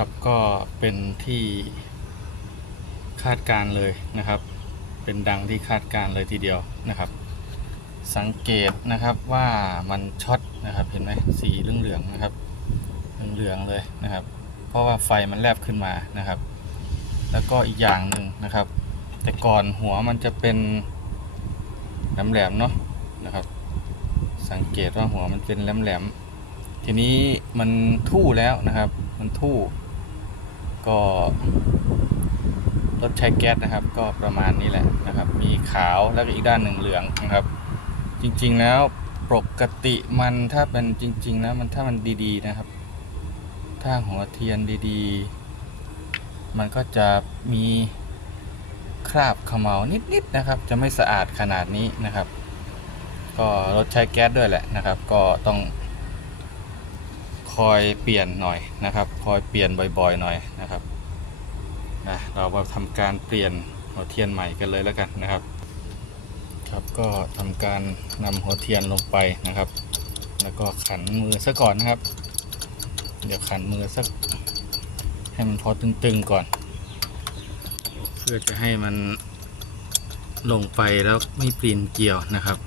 ครับก็เป็นที่คาดการเลยนะครับ เป็นดังที่คาดการเลยทีเดียวนะครับ สังเกตนะครับว่ามันช็อตนะครับเห็นไหมสีเหลืองๆนะครับเหลืองๆเลยนะครับ เพราะว่าไฟมันแลบขึ้นมานะครับ แล้วก็อีกอย่างหนึ่งนะครับ แต่ก่อนหัวมันจะเป็นแหลมๆเนาะนะครับ สังเกตว่าหัวมันเป็นแหลมๆทีนี้มันทู่แล้วนะครับ มันทู่ ก็รถใช้แก๊สนะครับ ก็ประมาณนี้แหละนะครับ มีขาวแล้วก็อีกด้านหนึ่งเหลืองนะครับ จริงๆแล้วปกติมันถ้าเป็นจริง ๆ แล้วมันถ้ามันดีๆนะครับ ถ้าหัวเทียนดีๆ มันก็จะมีคราบขมเหลานิดๆนะครับ จะไม่สะอาดขนาดนี้นะครับ ก็รถใช้แก๊สด้วยแหละนะครับ ก็ต้อง คอยเปลี่ยนหน่อยนะครับ คอยเปลี่ยนบ่อยๆหน่อยนะครับนะเรามาทำการเปลี่ยนหัวเทียนใหม่กันเลยแล้วกันนะครับ ครับก็ทำการนำหัวเทียนลงไปนะครับ แล้วก็ขันมือซะก่อนนะครับ เดี๋ยวขันมือสักให้มันพอตึงๆก่อน เพื่อจะให้มันลงไปแล้วไม่ปลีนเกี่ยวนะครับ